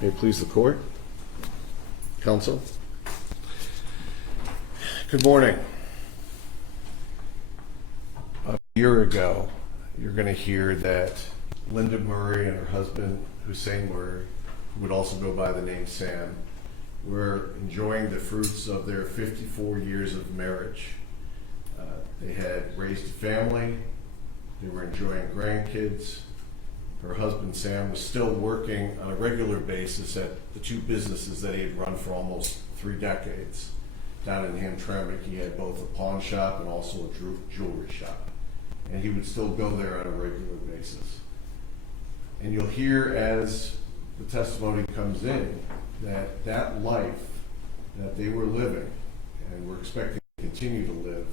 May it please the court, counsel. Good morning. A year ago, you're going to hear that Linda Murray and her husband, Hussein Murray, who would also go by the name Sam, were enjoying the fruits of their 54 years of marriage. They had raised a family, they were enjoying grandkids. Her husband Sam was still working on a regular basis at the two businesses that he had run for almost 3 decades. Down in Hamtramck, he had both a pawn shop and also a jewelry shop. And he would still go there on a regular basis. And you'll hear as the testimony comes in that life that they were living and were expecting to continue to live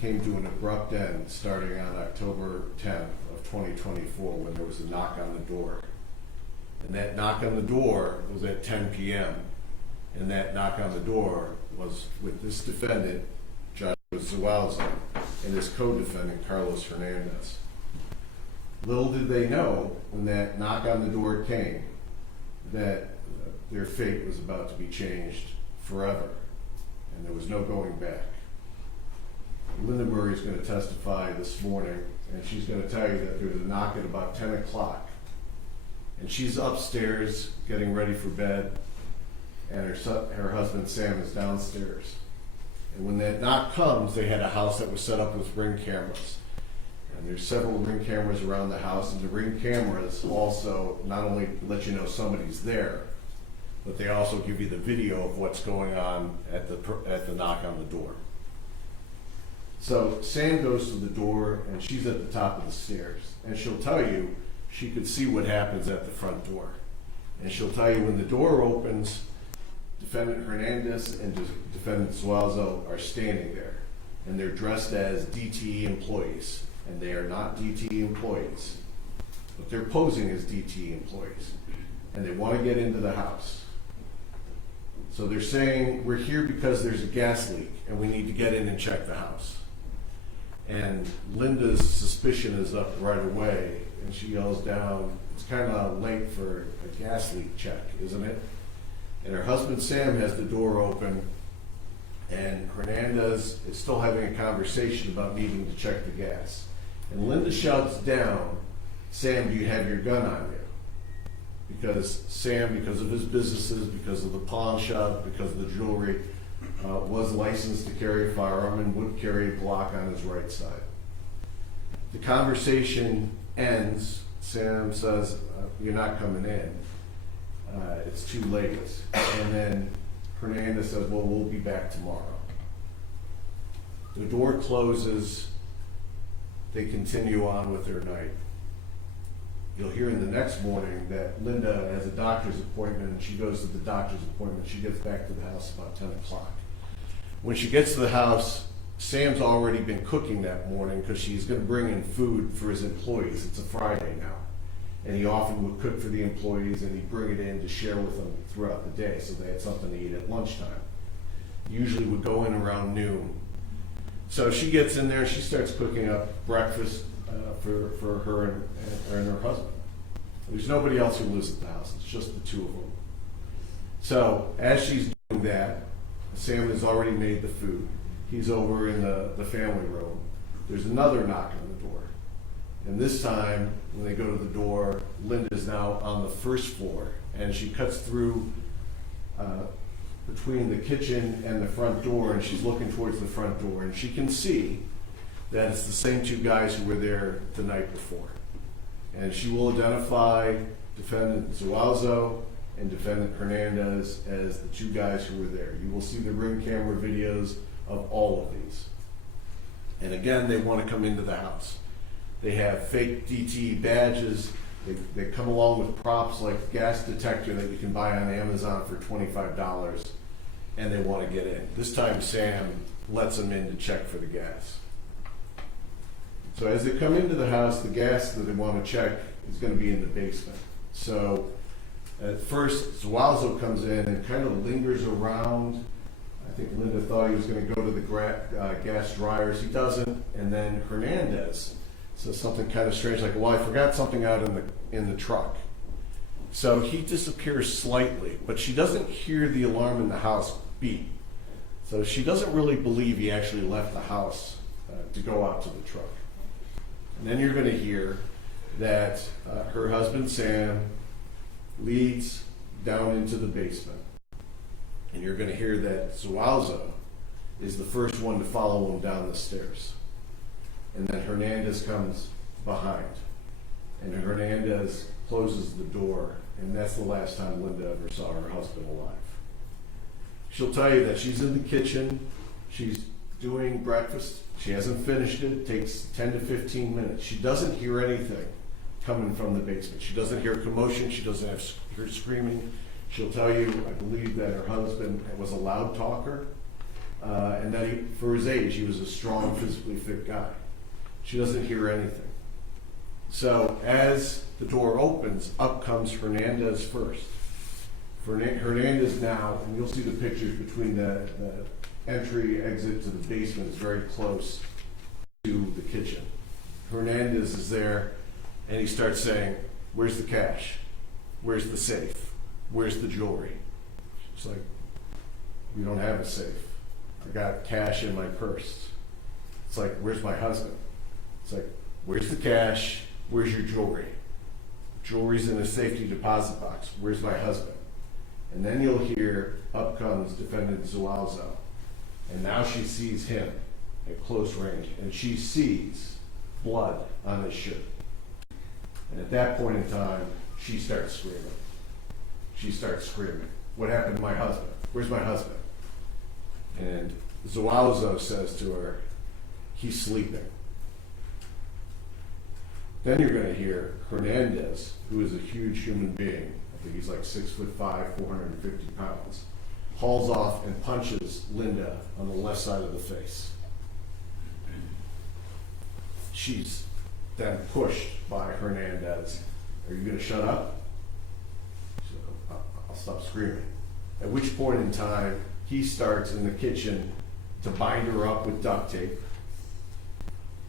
came to an abrupt end starting on October 10th of 2024 when there was a knock on the door. And that knock on the door was at 10 p.m. And that knock on the door was with this defendant, Zuazo, and his co-defendant, Carlos Hernandez. Little did they know when that knock on the door came that their fate was about to be changed forever, and there was no going back. Linda Murray is going to testify this morning, and she's going to tell you that there was a knock at about 10 o'clock, and she's upstairs getting ready for bed, and her husband Sam is downstairs. And when that knock comes, they had a house that was set up with Ring cameras. And there's several Ring cameras around the house, and the Ring cameras also not only let you know somebody's there, but they also give you the video of what's going on at the knock on the door. So Sam goes to the door, and she's at the top of the stairs. And she'll tell you she could see what happens at the front door. And she'll tell you when the door opens, Defendant Hernandez and Defendant Zuazo are standing there, and they're dressed as DTE employees, and they are not DTE employees, but they're posing as DTE employees, and they want to get into the house. So they're saying, we're here because there's a gas leak, and we need to get in and check the house. And Linda's suspicion is up right away, and she yells down, it's kind of late for a gas leak check, isn't it? And her husband Sam has the door open, and Hernandez is still having a conversation about needing to check the gas. And Linda shouts down, Sam, do you have your gun on you? Because Sam, because of his businesses, because of the pawn shop, because of the jewelry, was licensed to carry a firearm and would carry a Glock on his right side. The conversation ends. Sam says, you're not coming in. It's too late. And then Hernandez says, well, we'll be back tomorrow. The door closes. They continue on with their night. You'll hear in the next morning that Linda has a doctor's appointment, and she goes to the doctor's appointment. She gets back to the house about 10 o'clock. When she gets to the house, Sam's already been cooking that morning because she's going to bring in food for his employees. It's a Friday now. And he often would cook for the employees, and he'd bring it in to share with them throughout the day so they had something to eat at lunchtime. Usually would go in around noon. So she gets in there, she starts cooking up breakfast for her and her husband. There's nobody else who lives at the house, it's just the two of them. So as she's doing that, Sam has already made the food. He's over in the family room. There's another knock on the door. And this time, when they go to the door, Linda's now on the first floor, and she cuts through between the kitchen and the front door, and she's looking towards the front door, and she can see that it's the same two guys who were there the night before. And she will identify Defendant Zuazo and Defendant Hernandez as the two guys who were there. You will see the Ring camera videos of all of these. And again, they want to come into the house. They have fake DTE badges. They come along with props like gas detector that you can buy on Amazon for $25, and they want to get in. This time Sam lets them in to check for the gas. So as they come into the house, the gas that they want to check is going to be in the basement. So at first, Zuazo comes in and kind of lingers around. I think Linda thought he was going to go to the gas dryers. He doesn't. And then Hernandez says something kind of strange, like, well, I forgot something out in the truck. So he disappears slightly, but she doesn't hear the alarm in the house beep. So she doesn't really believe he actually left the house to go out to the truck. And then you're going to hear that her husband, Sam, leads down into the basement. And you're going to hear that Zuazo is the first one to follow him down the stairs. And then Hernandez comes behind. And Hernandez closes the door, and that's the last time Linda ever saw her husband alive. She'll tell you that she's in the kitchen, she's doing breakfast, she hasn't finished it takes 10 to 15 minutes. She doesn't hear anything coming from the basement. She doesn't hear commotion, she doesn't hear screaming. She'll tell you, I believe, that her husband was a loud talker, and that he, for his age, he was a strong, physically fit guy. She doesn't hear anything. So as the door opens, up comes Hernandez first. Hernandez now, and you'll see the pictures between the entry, exit to the basement is very close to the kitchen. Hernandez is there, and he starts saying, "Where's the cash? Where's the safe? Where's the jewelry?" She's like, "We don't have a safe. I got cash in my purse." It's like, "Where's my husband?" It's like, "Where's the cash? Where's your jewelry? Jewelry's in a safety deposit box. Where's my husband?" And then you'll hear, up comes defendant Zuazo. And now she sees him at close range, and she sees blood on his shirt. And at that point in time, she starts screaming. She starts screaming, "What happened to my husband? Where's my husband?" And Zuazo says to her, "He's sleeping." Then you're going to hear Hernandez, who is a huge human being, I think he's like 6'5", 450 pounds, hauls off and punches Linda on the left side of the face. She's then pushed by Hernandez. "Are you going to shut up?" She said, "I'll stop screaming." At which point in time, he starts in the kitchen to bind her up with duct tape.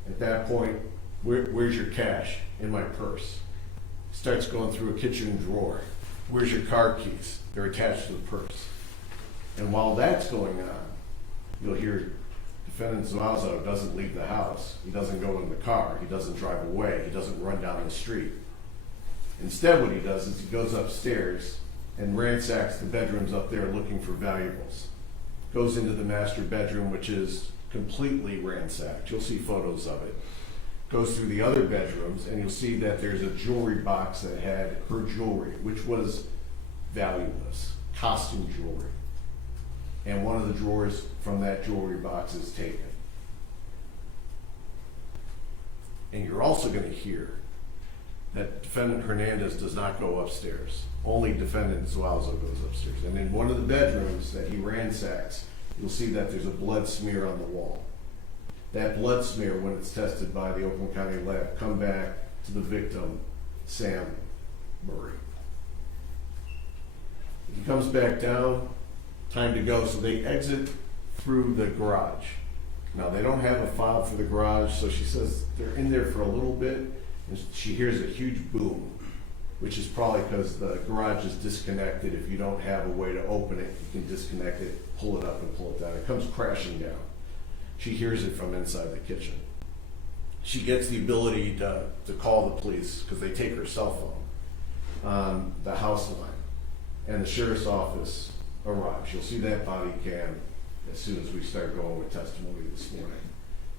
At that point, "Where's your cash?" "In my purse." Starts going through a kitchen drawer. "Where's your car keys?" "They're attached to the purse." And while that's going on, you'll hear defendant Zuazo doesn't leave the house. He doesn't go in the car. He doesn't drive away. He doesn't run down the street. Instead, what he does is he goes upstairs and ransacks the bedrooms up there looking for valuables. Goes into the master bedroom, which is completely ransacked. You'll see photos of it. Goes through the other bedrooms, and you'll see that there's a jewelry box that had her jewelry, which was valueless, costume jewelry. And one of the drawers from that jewelry box is taken. And you're also going to hear that defendant Hernandez does not go upstairs. Only defendant Zuazo goes upstairs. And in one of the bedrooms that he ransacks, you'll see that there's a blood smear on the wall. That blood smear, when it's tested by the Oakland County lab, come back to the victim, Sam Murray. He comes back down, time to go, so they exit through the garage. Now, they don't have a fob for the garage, so she says they're in there for a little bit, and she hears a huge boom, which is probably because the garage is disconnected. If you don't have a way to open it, you can disconnect it, pull it up, and pull it down. It comes crashing down. She hears it from inside the kitchen. She gets the ability to call the police because they take her cell phone on the house line, and the sheriff's office arrives. You'll see that body cam as soon as we start going with testimony this morning.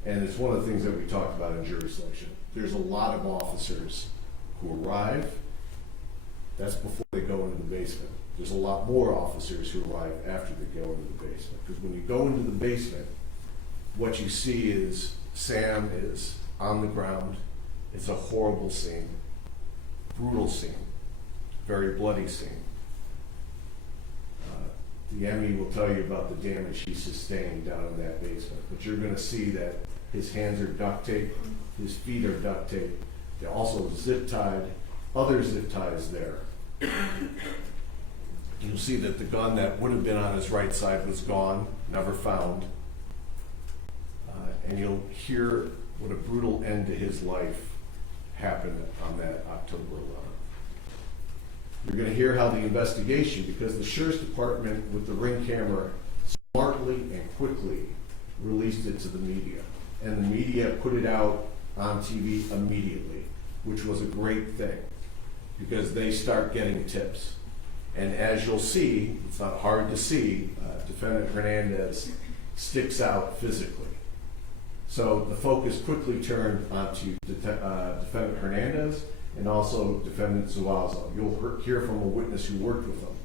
And it's one of the things that we talked about in jury selection. There's a lot of officers who arrive. That's before they go into the basement. There's a lot more officers who arrive after they go into the basement. Because when you go into the basement, what you see is Sam is on the ground. It's a horrible scene, brutal scene, very bloody scene. The Emmy will tell you about the damage he sustained down in that basement. But you're going to see that his hands are duct taped, his feet are duct taped. They're also zip tied, other zip ties there. You'll see that the gun that would have been on his right side was gone, never found. And you'll hear what a brutal end to his life happened on that October 11th. You're going to hear how the investigation, because the Sheriff's Department with the Ring camera smartly and quickly released it to the media. And the media put it out on TV immediately, which was a great thing because they start getting tips. And as you'll see, it's not hard to see, Defendant Hernandez sticks out physically. So the focus quickly turned onto Defendant Hernandez and also Defendant Zuazo. You'll hear from a witness who worked with him,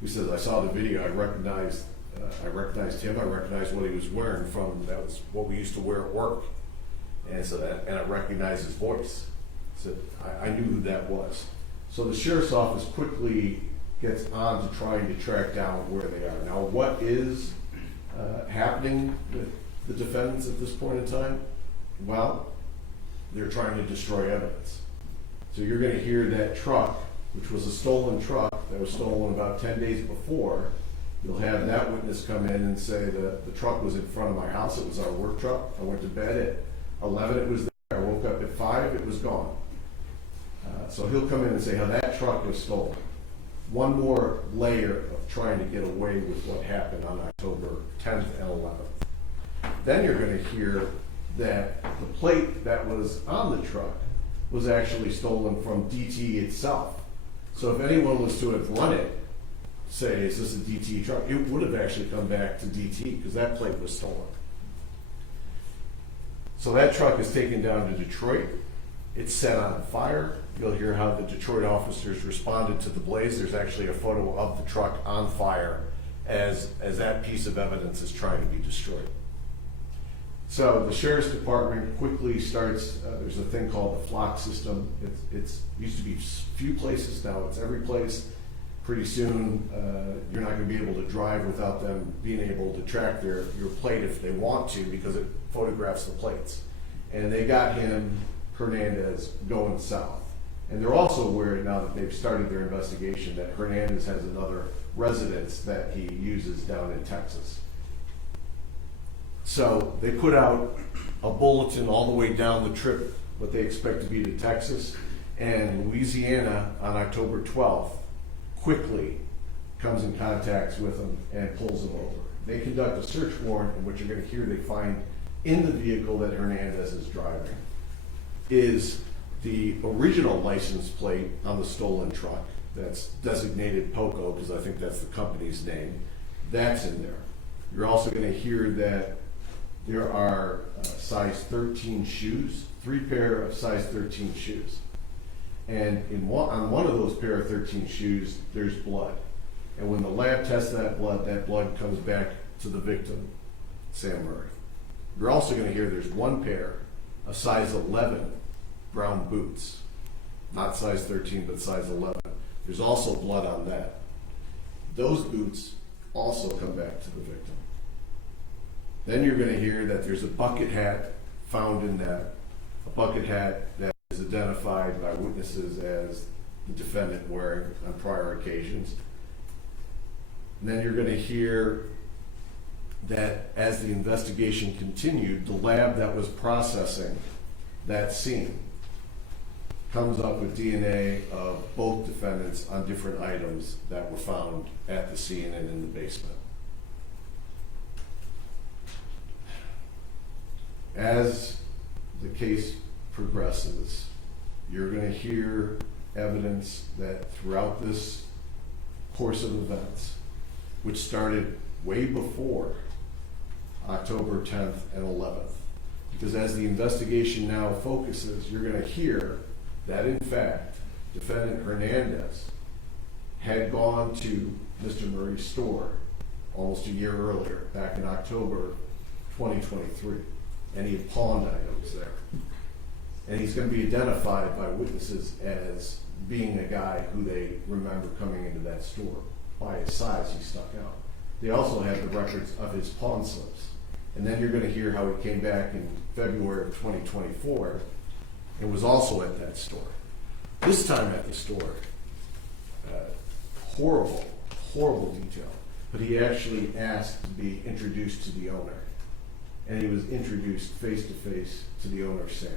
who says, I saw the video, I recognized him, I recognized what he was wearing from, that was what we used to wear at work. And I recognized his voice. So I knew who that was. So the Sheriff's Office quickly gets on to trying to track down where they are. Now, what is happening with the defendants at this point in time? Well, they're trying to destroy evidence. So you're going to hear that truck, which was a stolen truck that was stolen about 10 days before. You'll have that witness come in and say that the truck was in front of my house. It was our work truck. I went to bed at 11. It was there. I woke up at 5. It was gone. So he'll come in and say how that truck was stolen. One more layer of trying to get away with what happened on October 10th and 11th. Then you're going to hear that the plate that was on the truck was actually stolen from DT itself. So if anyone was to have run it, say, is this a DT truck, it would have actually come back to DT because that plate was stolen. So that truck is taken down to Detroit. It's set on fire. You'll hear how the Detroit officers responded to the blaze. There's actually a photo of the truck on fire as that piece of evidence is trying to be destroyed. So the Sheriff's Department quickly starts, there's a thing called the flock system. It's used to be few places, now it's every place. Pretty soon, you're not going to be able to drive without them being able to track your plate if they want to, because it photographs the plates. And they got him, Hernandez, going south. And they're also aware, now that they've started their investigation, that Hernandez has another residence that he uses down in Texas. So they put out a bulletin all the way down the trip, what they expect to be to Texas, and Louisiana on October 12th quickly comes in contact with them and pulls them over. They conduct a search warrant, and what you're going to hear they find in the vehicle that Hernandez is driving is the original license plate on the stolen truck that's designated POCO, because I think that's the company's name. That's in there. You're also going to hear that there are size 13 shoes, 3 pair of size 13 shoes. And on one of those pair of 13 shoes, there's blood. And when the lab tests that blood comes back to the victim, Sam Murray. You're also going to hear there's 1 pair of size 11 brown boots. Not size 13, but size 11. There's also blood on that. Those boots also come back to the victim. Then you're going to hear that there's a bucket hat found in that, a bucket hat that is identified by witnesses as the defendant wearing on prior occasions. And then you're going to hear that as the investigation continued, the lab that was processing that scene comes up with DNA of both defendants on different items that were found at the scene and in the basement. As the case progresses, you're going to hear evidence that throughout this course of events, which started way before October 10th and 11th, because as the investigation now focuses, you're going to hear that in fact, defendant Hernandez had gone to Mr. Murray's store almost a year earlier, back in October 2023. And he had pawned items there. And he's going to be identified by witnesses as being a guy who they remember coming into that store. By his size, he stuck out. They also have the records of his pawn slips. And then you're going to hear how he came back in February of 2024 and was also at that store. This time at the store, horrible, horrible detail. But he actually asked to be introduced to the owner. And he was introduced face to face to the owner, Sam.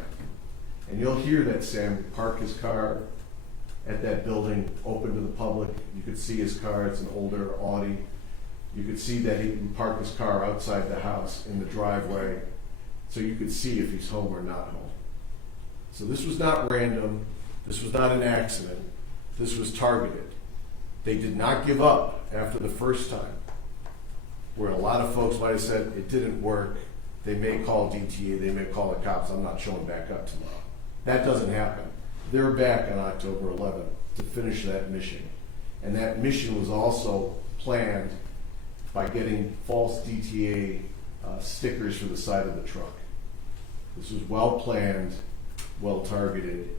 And you'll hear that Sam would park his car at that building, open to the public. You could see his car. It's an older Audi. You could see that he parked his car outside the house in the driveway, so you could see if he's home or not home. So this was not random. This was not an accident. This was targeted. They did not give up after the first time, where a lot of folks might have said it didn't work. They may call DTA, they may call the cops. I'm not showing back up tomorrow. That doesn't happen. They're back on October 11th to finish that mission. And that mission was also planned by getting false DTA stickers for the side of the truck. This was well planned, well targeted,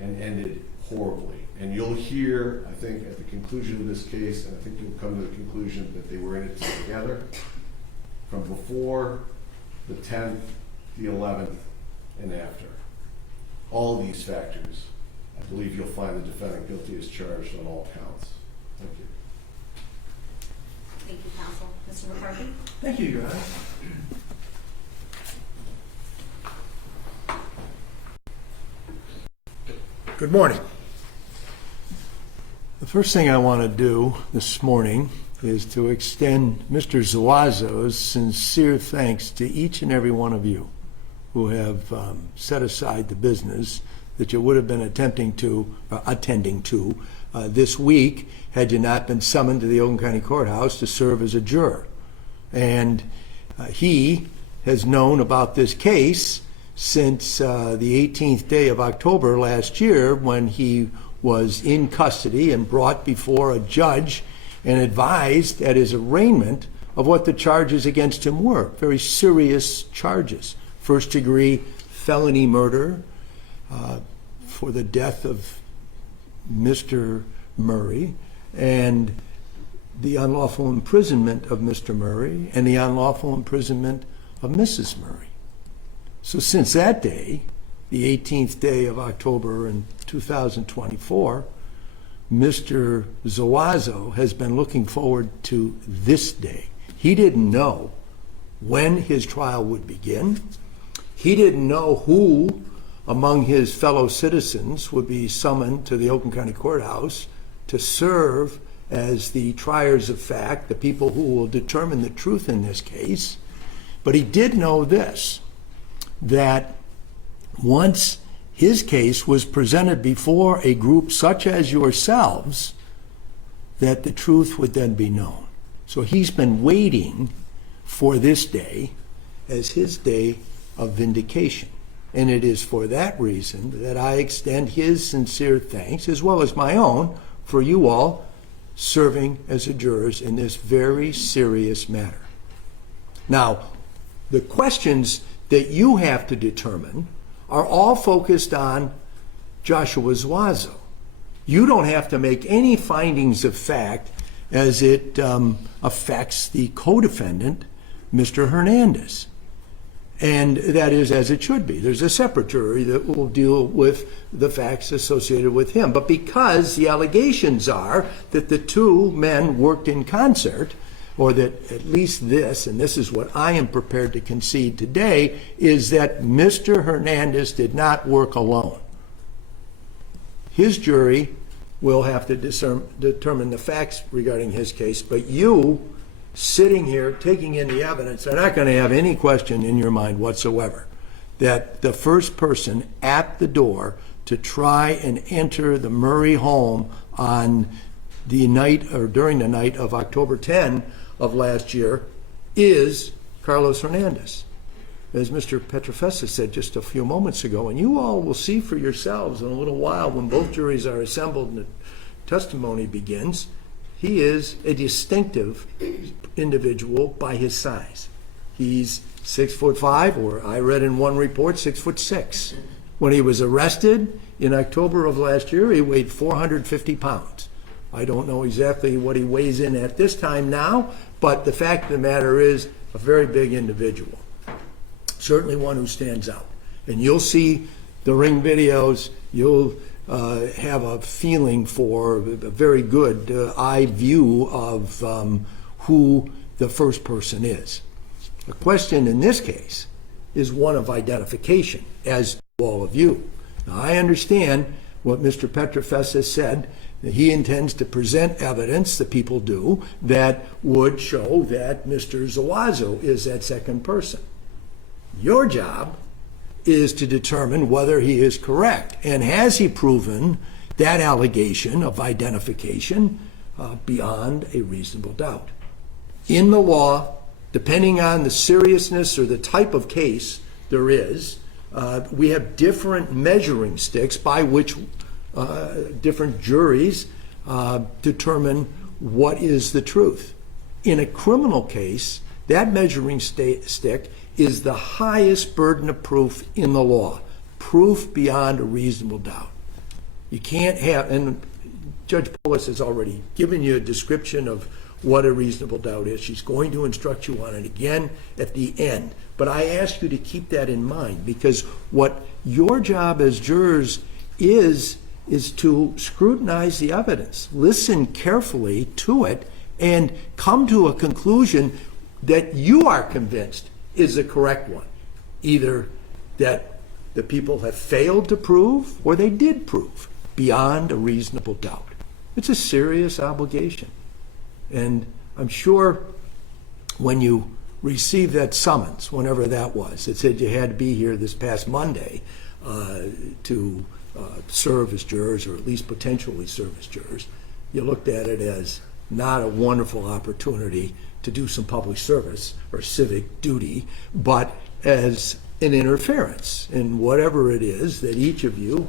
and ended horribly. And you'll hear, I think, at the conclusion of this case, and I think you'll come to the conclusion that they were in it together from before the 10th, the 11th, and after. All of these factors, I believe you'll find the defendant guilty as charged on all counts. Thank you. Thank you, counsel. Mr. McCarthy? Thank you, Your Honor. Good morning. The first thing I want to do this morning is to extend Mr. Zuazo's sincere thanks to each and every one of you who have set aside the business that you would have been attending to this week had you not been summoned to the Oakland County Courthouse to serve as a juror. And he has known about this case since the 18th day of October last year, when he was in custody and brought before a judge and advised at his arraignment of what the charges against him were. Very serious charges. First-degree felony murder for the death of Mr. Murray, and the unlawful imprisonment of Mr. Murray, and the unlawful imprisonment of Mrs. Murray. So since that day, the 18th day of October in 2024, Mr. Zuazo has been looking forward to this day. He didn't know when his trial would begin. He didn't know who among his fellow citizens would be summoned to the Oakland County Courthouse to serve as the triers of fact, the people who will determine the truth in this case. But he did know this, that once his case was presented before a group such as yourselves, that the truth would then be known. So he's been waiting for this day as his day of vindication. And it is for that reason that I extend his sincere thanks, as well as my own, for you all serving as jurors in this very serious matter. Now, the questions that you have to determine are all focused on Joshua Zuazo. You don't have to make any findings of fact as it affects the co-defendant, Mr. Hernandez. And that is as it should be. There's a separate jury that will deal with the facts associated with him. But because the allegations are that the two men worked in concert, or that at least this, and this is what I am prepared to concede today, is that Mr. Hernandez did not work alone. His jury will have to determine the facts regarding his case, but you, sitting here taking in the evidence, are not going to have any question in your mind whatsoever that the first person at the door to try and enter the Murray home on the night, or during the night of October 10 of last year, is Carlos Hernandez. As Mr. Pietrofesa said just a few moments ago, and you all will see for yourselves in a little while when both juries are assembled and the testimony begins, he is a distinctive individual by his size. He's 6'5", or I read in one report 6'6". When he was arrested in October of last year, he weighed 450 pounds. I don't know exactly what he weighs in at this time now, but the fact of the matter is a very big individual. Certainly one who stands out. And you'll see the ring videos, you'll have a feeling for a very good eye view of who the first person is. The question in this case is one of identification, as all of you. Now, I understand what Mr. Pietrofesa said, that he intends to present evidence, the people do, that would show that Mr. Zuazo is that second person. Your job is to determine whether he is correct, and has he proven that allegation of identification beyond a reasonable doubt. In the law, depending on the seriousness or the type of case there is, we have different measuring sticks by which different juries determine what is the truth. In a criminal case, that measuring stick is the highest burden of proof in the law, proof beyond a reasonable doubt. You can't have, and Judge Polis has already given you a description of what a reasonable doubt is. She's going to instruct you on it again at the end. But I ask you to keep that in mind, because what your job as jurors is to scrutinize the evidence, listen carefully to it, and come to a conclusion that you are convinced is the correct one. Either that the people have failed to prove, or they did prove beyond a reasonable doubt. It's a serious obligation. And I'm sure when you received that summons, whenever that was, it said you had to be here this past Monday to serve as jurors, or at least potentially serve as jurors, you looked at it as not a wonderful opportunity to do some public service or civic duty, but as an interference in whatever it is that each of you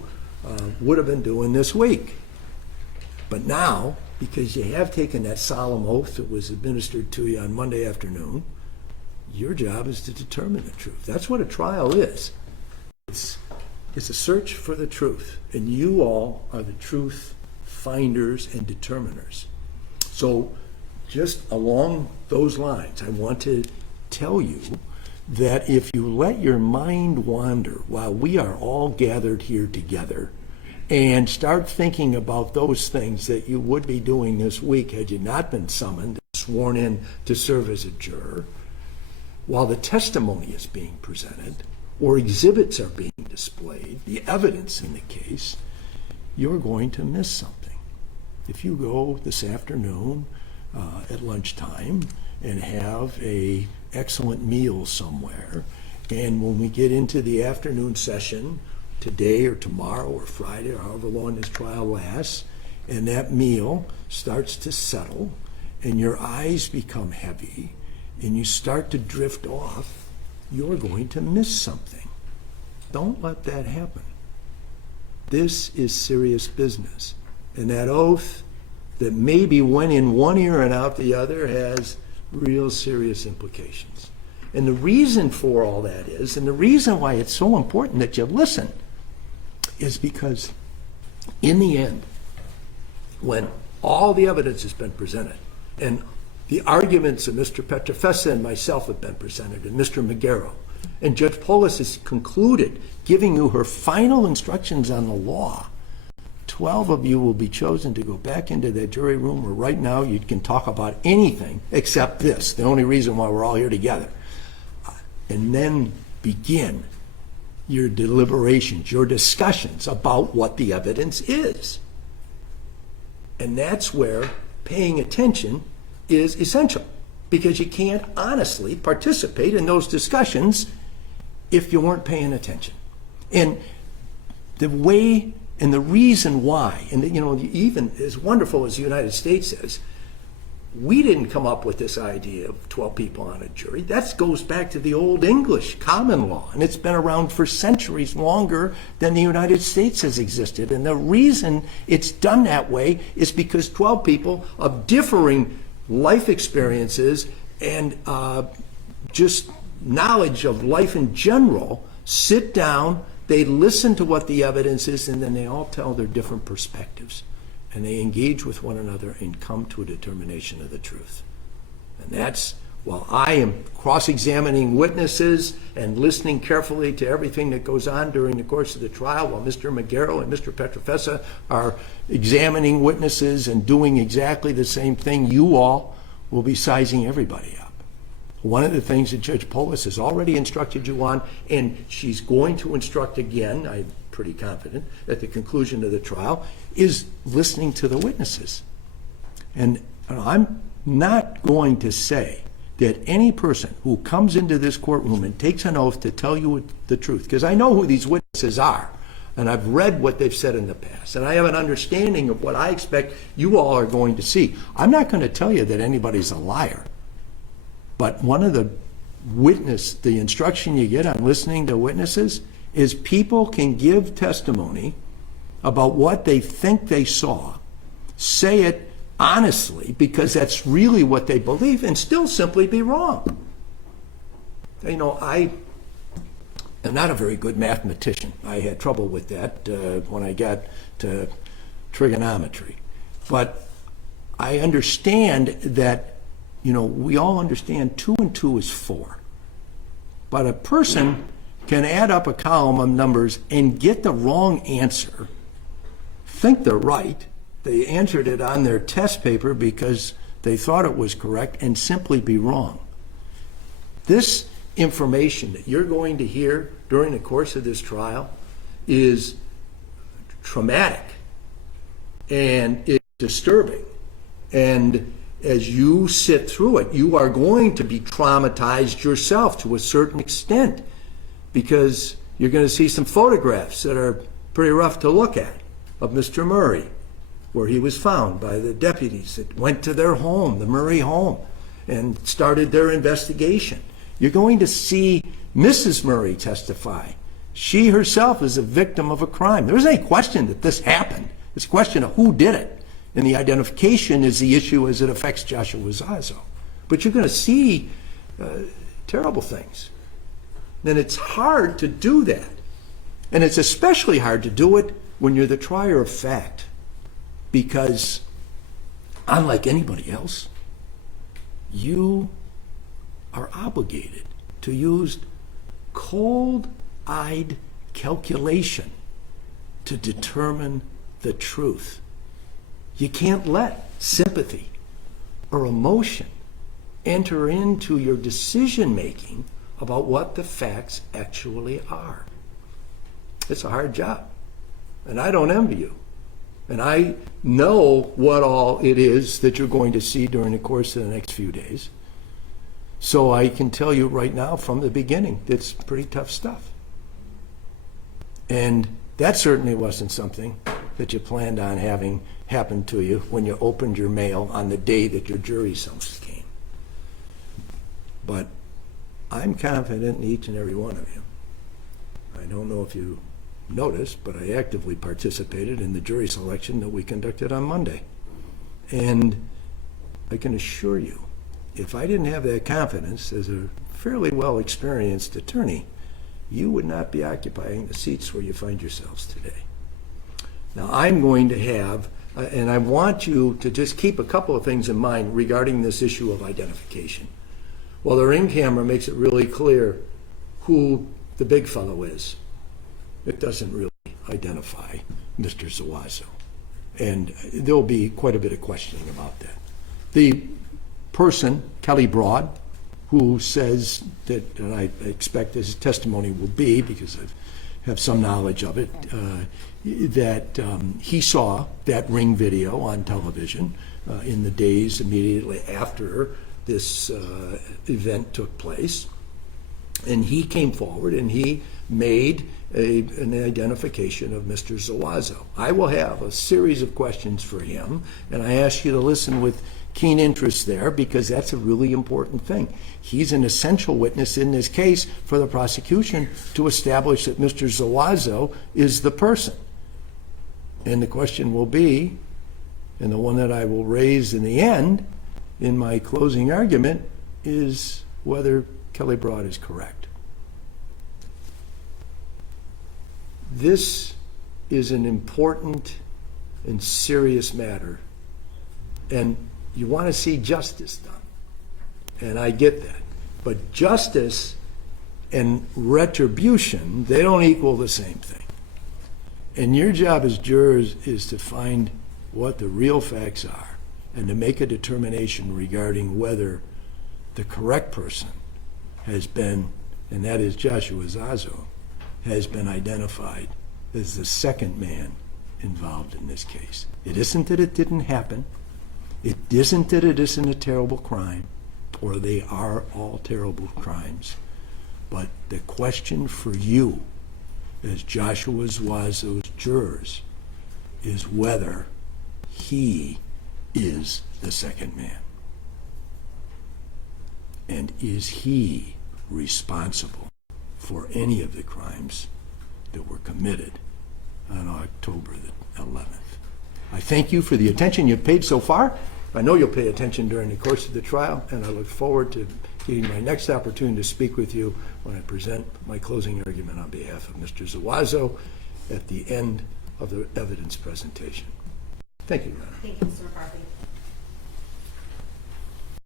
would have been doing this week. But now, because you have taken that solemn oath that was administered to you on Monday afternoon, your job is to determine the truth. That's what a trial is. It's a search for the truth, and you all are the truth finders and determiners. So just along those lines, I want to tell you that if you let your mind wander while we are all gathered here together, and start thinking about those things that you would be doing this week had you not been summoned, sworn in to serve as a juror, while the testimony is being presented or exhibits are being displayed, the evidence in the case, you're going to miss something. If you go this afternoon at lunchtime and have an excellent meal somewhere, and when we get into the afternoon session, today or tomorrow or Friday or however long this trial lasts, and that meal starts to settle and your eyes become heavy and you start to drift off, you're going to miss something. Don't let that happen. This is serious business. And that oath that maybe went in one ear and out the other has real serious implications. And the reason for all that is, and the reason why it's so important that you listen, is because in the end, when all the evidence has been presented, and the arguments of Mr. Pietrofesa and myself have been presented, and Mr. Magaro, and Judge Polis has concluded giving you her final instructions on the law, 12 of you will be chosen to go back into that jury room where right now you can talk about anything except this, the only reason why we're all here together, and then begin your deliberations, your discussions about what the evidence is. And that's where paying attention is essential, because you can't honestly participate in those discussions if you weren't paying attention. And the way and the reason why, and you know, even as wonderful as the United States is, we didn't come up with this idea of 12 people on a jury. That goes back to the old English common law, and it's been around for centuries longer than the United States has existed. And the reason it's done that way is because 12 people of differing life experiences and just knowledge of life in general sit down, they listen to what the evidence is, and then they all tell their different perspectives. And they engage with one another and come to a determination of the truth. And that's, while I am cross-examining witnesses and listening carefully to everything that goes on during the course of the trial, while Mr. Magaro and Mr. Pietrofesa are examining witnesses and doing exactly the same thing, you all will be sizing everybody up. One of the things that Judge Polis has already instructed you on, and she's going to instruct again, I pretty confident, at the conclusion of the trial, is listening to the witnesses. And I'm not going to say that any person who comes into this courtroom and takes an oath to tell you the truth, because I know who these witnesses are, and I've read what they've said in the past, and I have an understanding of what I expect you all are going to see. I'm not going to tell you that anybody's a liar, but one of the instruction you get on listening to witnesses is people can give testimony about what they think they saw, say it honestly because that's really what they believe, and still simply be wrong. You know, I am not a very good mathematician. I had trouble with that when I got to trigonometry. But I understand that, you know, we all understand 2 and 2 is 4. But a person can add up a column of numbers and get the wrong answer, think they're right, they answered it on their test paper because they thought it was correct, and simply be wrong. This information that you're going to hear during the course of this trial is traumatic and it's disturbing. And as you sit through it, you are going to be traumatized yourself to a certain extent, because you're going to see some photographs that are pretty rough to look at of Mr. Murray, where he was found by the deputies that went to their home, the Murray home, and started their investigation. You're going to see Mrs. Murray testify. She herself is a victim of a crime. There isn't any question that this happened. It's a question of who did it. And the identification is the issue as it affects Joshua Zuazo. But you're going to see terrible things. And it's hard to do that. And it's especially hard to do it when you're the trier of fact. Because, unlike anybody else, you are obligated to use cold-eyed calculation to determine the truth. You can't let sympathy or emotion enter into your decision-making about what the facts actually are. It's a hard job, and I don't envy you. And I know what all it is that you're going to see during the course of the next few days. So I can tell you right now from the beginning, it's pretty tough stuff. And that certainly wasn't something that you planned on having happen to you when you opened your mail on the day that your jury summons came. But I'm confident in each and every one of you. I don't know if you noticed, but I actively participated in the jury selection that we conducted on Monday. And I can assure you, if I didn't have that confidence as a fairly well-experienced attorney, you would not be occupying the seats where you find yourselves today. Now, I'm going to have, and I want you to just keep a couple of things in mind regarding this issue of identification. Well, the ring camera makes it really clear who the big fellow is. It doesn't really identify Mr. Zuazo. And there'll be quite a bit of questioning about that. The person, Kelly Broad, who says that, and I expect his testimony will be, because I have some knowledge of it, that he saw that ring video on television in the days immediately after this event took place. And he came forward and he made an identification of Mr. Zuazo. I will have a series of questions for him, and I ask you to listen with keen interest there, because that's a really important thing. He's an essential witness in this case for the prosecution to establish that Mr. Zuazo is the person. And the question will be, and the one that I will raise in the end in my closing argument, is whether Kelly Broad is correct. This is an important and serious matter, and you want to see justice done, and I get that. But justice and retribution, they don't equal the same thing. And your job as jurors is to find what the real facts are and to make a determination regarding whether the correct person has been, and that is Joshua Zuazo, has been identified as the second man involved in this case. It isn't that it didn't happen. It isn't that it isn't a terrible crime, or they are all terrible crimes. But the question for you, as Joshua Zuazo's jurors, is whether he is the second man. And is he responsible for any of the crimes that were committed on October the 11th? I thank you for the attention you've paid so far. I know you'll pay attention during the course of the trial, and I look forward to getting my next opportunity to speak with you when I present my closing argument on behalf of Mr. Zuazo at the end of the evidence presentation. Thank you, Your Honor. Thank you, Mr. McCarthy.